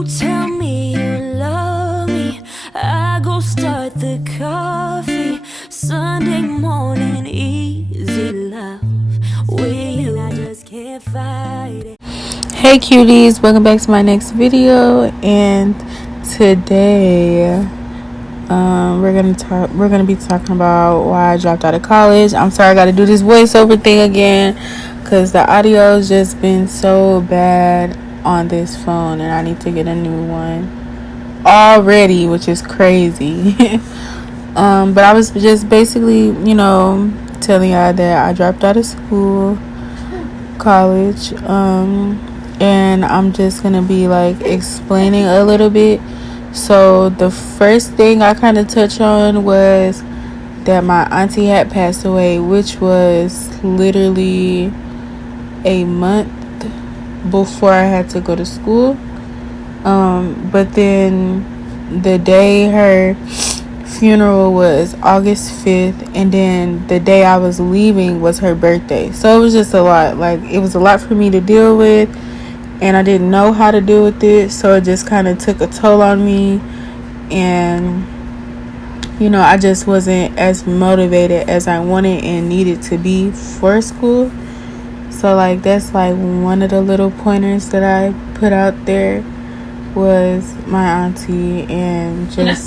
So tell me you love me. I go start the coffee. Sunday morning, easy love. With you, I just can't fight it. Hey cuties, welcome back to my next video. And today we're gonna be talking about why I dropped out of college. I'm sorry I gotta do this voiceover thing again because the audio's just been so bad on this phone and I need to get a new one already, which is crazy. But I was just basically, telling y'all that I dropped out of school, college, and I'm just gonna be like explaining a little bit. So the first thing I kind of touched on was that my auntie had passed away, which was literally a month before I had to go to school. But then the day her funeral was August 5th, and then the day I was leaving was her birthday. So it was just a lot. Like, it was a lot for me to deal with, and I didn't know how to deal with it. So it just kind of took a toll on me, and I just wasn't as motivated as I wanted and needed to be for school. So like, that's like one of the little pointers that I put out there was my auntie, and just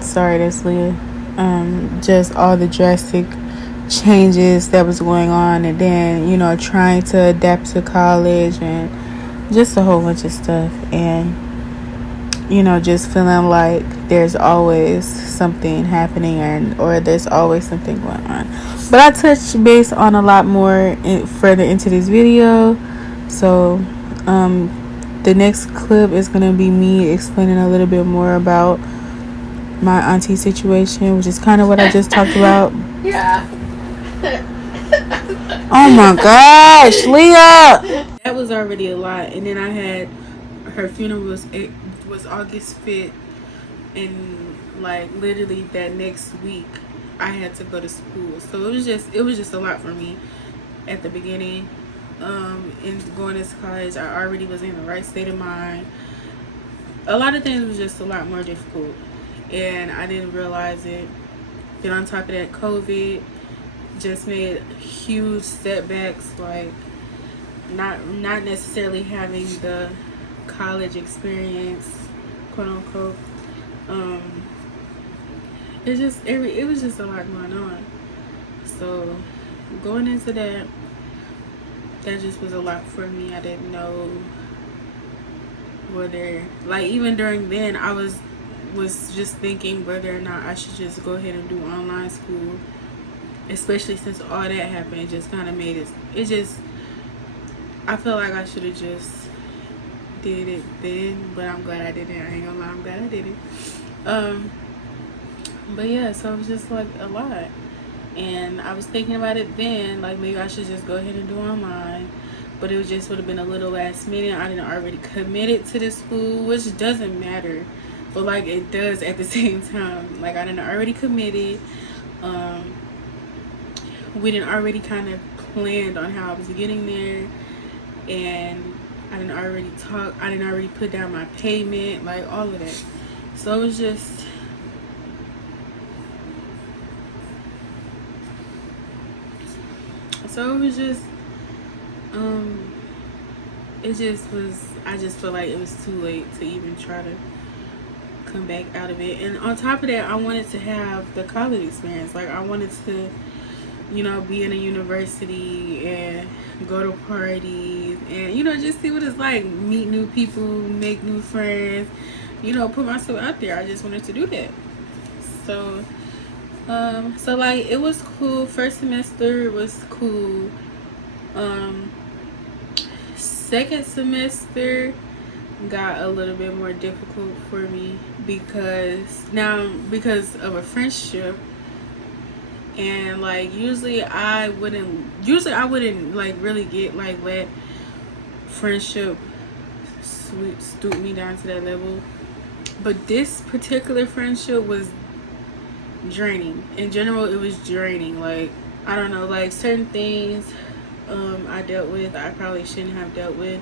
sorry, that's Leah. Just all the drastic changes that was going on, and then trying to adapt to college and just a whole bunch of stuff, and just feeling like there's always something happening, or there's always something going on. But I touched base on a lot more further into this video. So the next clip is going to be me explaining a little bit more about my auntie situation, which is kind of what I just talked about. Yeah. Oh my gosh, Leah! That was already a lot. And then I had her funeral was August 5th, and like literally that next week I had to go to school. So it was just a lot for me at the beginning. In going into college, I already was in the right state of mind. A lot of things was just a lot more difficult, and I didn't realize it. Then on top of that, COVID just made huge setbacks, like not necessarily having the college experience, quote unquote. It was just a lot going on. So going into that just was a lot for me. I didn't know whether, like, even during then I was just thinking whether or not I should just go ahead and do online school, especially since all that happened. It just kind of made I feel like I should have just did it then, but I'm glad I didn't. I ain't gonna lie, I'm glad I did it. But yeah, so it was just like a lot, and I was thinking about it then, like maybe I should just go ahead and do online, but it just would have been a little last minute. I didn't already committed to the school, which doesn't matter, but like it does at the same time. Like, I didn't already committed. We didn't already kind of planned on how I was getting there, and I didn't already put down my payment, like all of that. So it was just I just feel like it was too late to even try to come back out of it. And on top of that, I wanted to have the college experience. Like, I wanted to be in a university and go to parties and just see what it's like, meet new people, make new friends, put myself out there. I just wanted to do that. So like, it was cool. First semester was cool. Second semester got a little bit more difficult for me because of a friendship. And like, usually I wouldn't like really get like let friendship stoop me down to that level, but this particular friendship was draining. In general, it was draining. Like, I don't know, like certain things I dealt with I probably shouldn't have dealt with,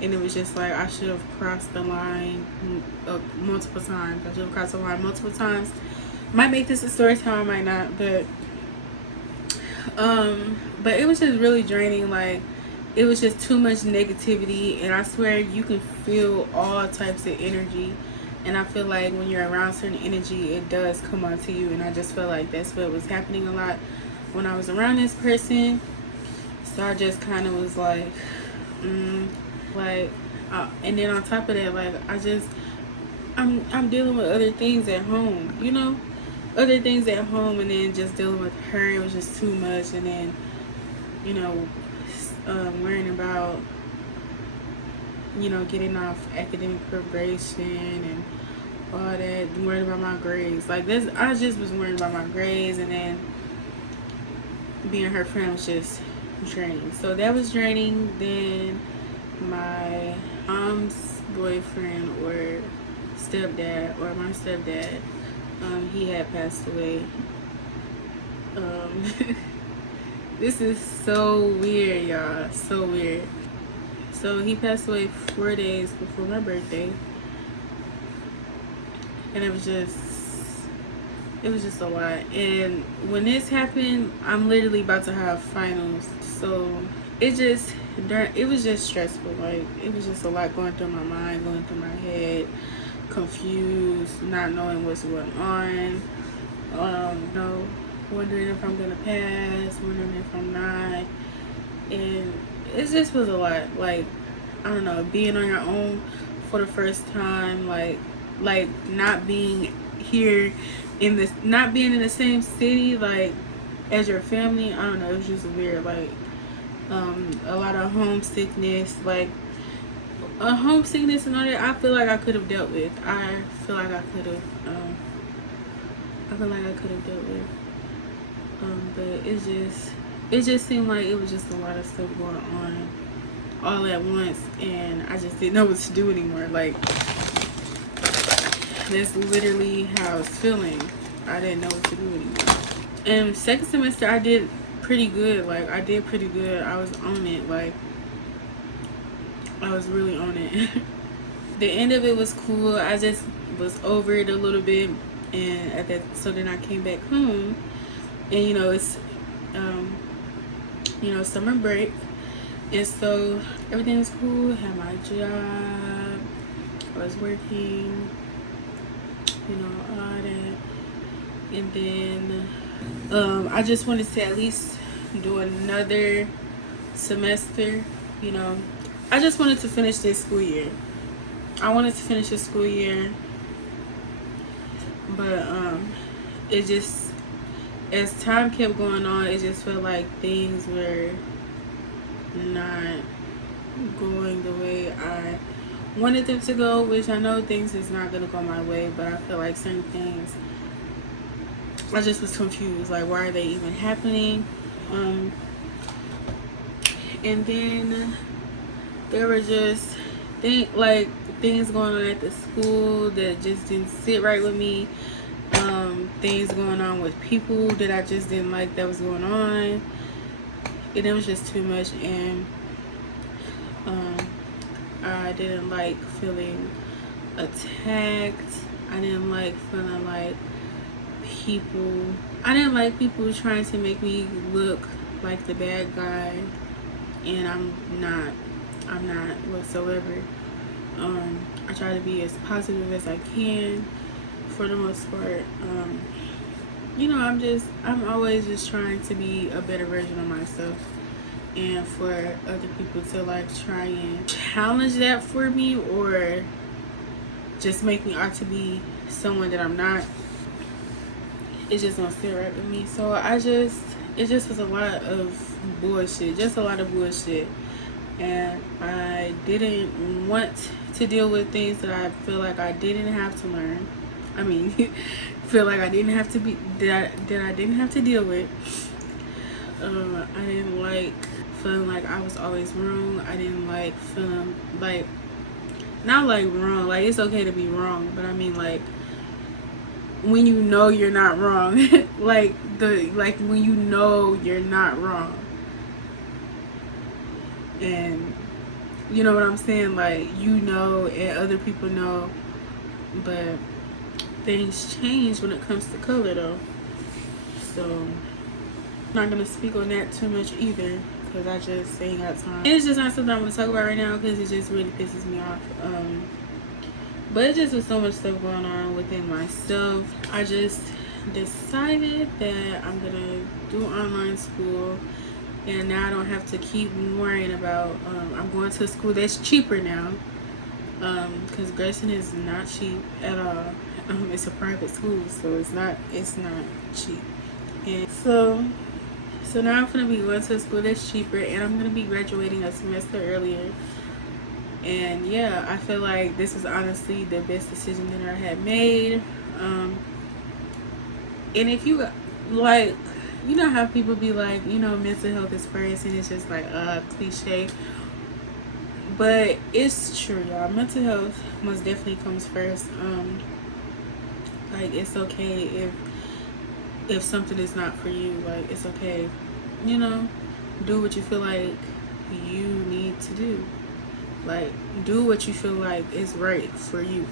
and it was just like I should have crossed the line multiple times. I should have crossed the line multiple times. Might make this a story time, I might not, but it was just really draining. Like, it was just too much negativity, and I swear you can feel all types of energy, and I feel like when you're around certain energy, it does come onto you, and I just feel like that's what was happening a lot when I was around this person. So I just kind of was like, like, and then on top of that, like, I'm dealing with other things at home, you know, other things at home, and then just dealing with her, it was just too much. And then, you know, worrying about, you know, getting off academic probation and all that, worrying about my grades. Like, this, I just was worrying about my grades, and then being her friend was just draining. So that was draining. Then my mom's boyfriend or stepdad, or my stepdad, he had passed away. This is so weird, y'all. So weird. So he passed away 4 days before my birthday, and it was just a lot. And when this happened, I'm literally about to have finals, so it was just stressful. Like, it was just a lot going through my mind, going through my head, confused, not knowing what's going on, you know, wondering if I'm gonna pass, wondering if I'm not. And it just was a lot. Like, I don't know, being on your own for the first time, like not being here not being in the same city, like, as your family. I don't know, it was just weird. Like, a lot of homesickness, like, homesickness and all that. I feel like I could have dealt with. I feel like I could have dealt with. But it just seemed like it was just a lot of stuff going on all at once, and I just didn't know what to do anymore. Like, that's literally how I was feeling. I didn't know what to do anymore. And second semester, I did pretty good. Like, I did pretty good. I was on it. Like, I was really on it. The end of it was cool. I just was over it a little bit, and so then I came back home, and you know, it's you know, summer break, and so everything was cool. I had my job, I was working, you know, all that. And then I just wanted to at least do another semester, you know. I just wanted to finish this school year. I wanted to finish the school year, but it just, as time kept going on, it just felt like things were not going the way I wanted them to go, which I know things is not gonna go my way, but I feel like certain things, I just was confused. Like, why are they even happening? And then there were just things going on at the school that just didn't sit right with me. Things going on with people that I just didn't like that was going on, and it was just too much. And I didn't like feeling attacked. I didn't like feeling like I didn't like people trying to make me look like the bad guy, and I'm not whatsoever. I try to be as positive as I can for the most part. You know, I'm always just trying to be a better version of myself, and for other people to like try and challenge that for me, or just make me out to be someone that I'm not, it just don't sit right with me. So it just was a lot of bullshit, just a lot of bullshit. And I didn't want to deal with things that I feel like I didn't have to learn. I mean, feel like I didn't have to be, that I didn't have to deal with. I didn't like feeling like I was always wrong. I didn't like feeling like, not like wrong, like it's okay to be wrong, but I mean like when you know you're not wrong. like when you know you're not wrong. And You know what I'm saying? Like, you know, and other people know, but things change when it comes to color, though. So, I'm not gonna speak on that too much either, because I just ain't got time. It's just not something I want to talk about right now, because it just really pisses me off. But it just was so much stuff going on within myself. I just decided that I'm gonna do online school, and now I don't have to keep worrying about I'm going to a school that's cheaper now, because Grayson is not cheap at all. It's a private school, so it's not cheap. And so now I'm gonna be going to a school that's cheaper, and I'm gonna be graduating a semester earlier. And yeah, I feel like this was honestly the best decision that I had made. And if you like, you know how people be like, you know, mental health is first, and it's just like cliche, but it's true, y'all. Mental health most definitely comes first. Like, it's okay if something is not for you. Like, it's okay, you know, do what you feel like you need to do. Like, do what you feel like is right for you.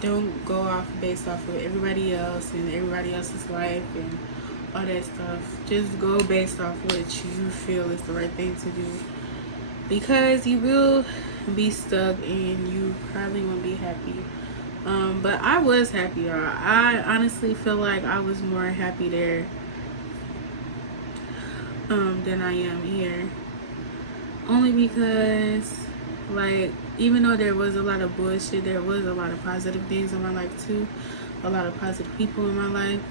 Don't go off based off of everybody else and everybody else's life and all that stuff. Just go based off what you feel is the right thing to do, because you will be stuck and you probably won't be happy. But I was happy, y'all. I honestly feel like I was more happy there than I am here, only because, like, even though there was a lot of bullshit, there was a lot of positive things in my life too. A lot of positive people in my life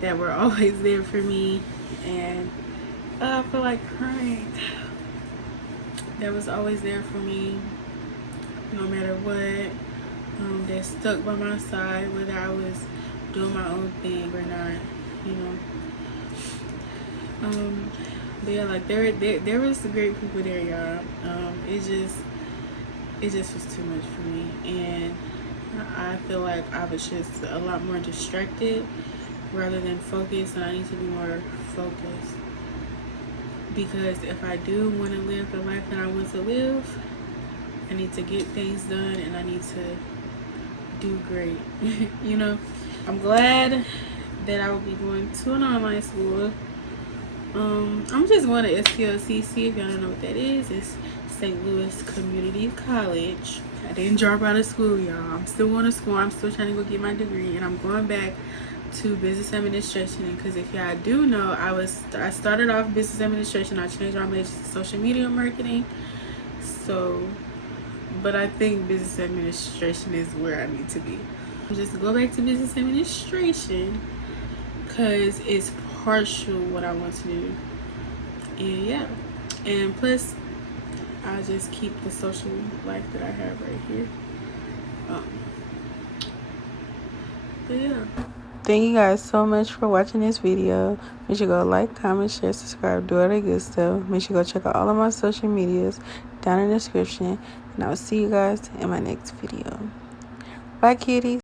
that were always there for me. And I feel like crying. That was always there for me, no matter what. That stuck by my side, whether I was doing my own thing or not, you know. But yeah, like there was some great people there, y'all. It just was too much for me, and I feel like I was just a lot more distracted rather than focused, and I need to be more focused, because if I do want to live the life that I want to live, I need to get things done, and I need to do great. You know, I'm glad that I will be going to an online school. I'm just going to STLCC. If y'all don't know what that is, it's St. Louis Community College. I didn't drop out of school, y'all. I'm still going to school. I'm still trying to go get my degree, and I'm going back to business administration. Because if y'all do know, I started off business administration. I changed my major to social media marketing. So, but I think business administration is where I need to be. Just go back to business administration because it's partial what I want to do. And yeah, and plus I'll just keep the social life that I have right here. But yeah, thank you guys so much for watching this video. Make sure you go like, comment, share, subscribe, do all that good stuff. Make sure you go check out all of my social medias down in the description, and I will see you guys in my next video. Bye, kitties.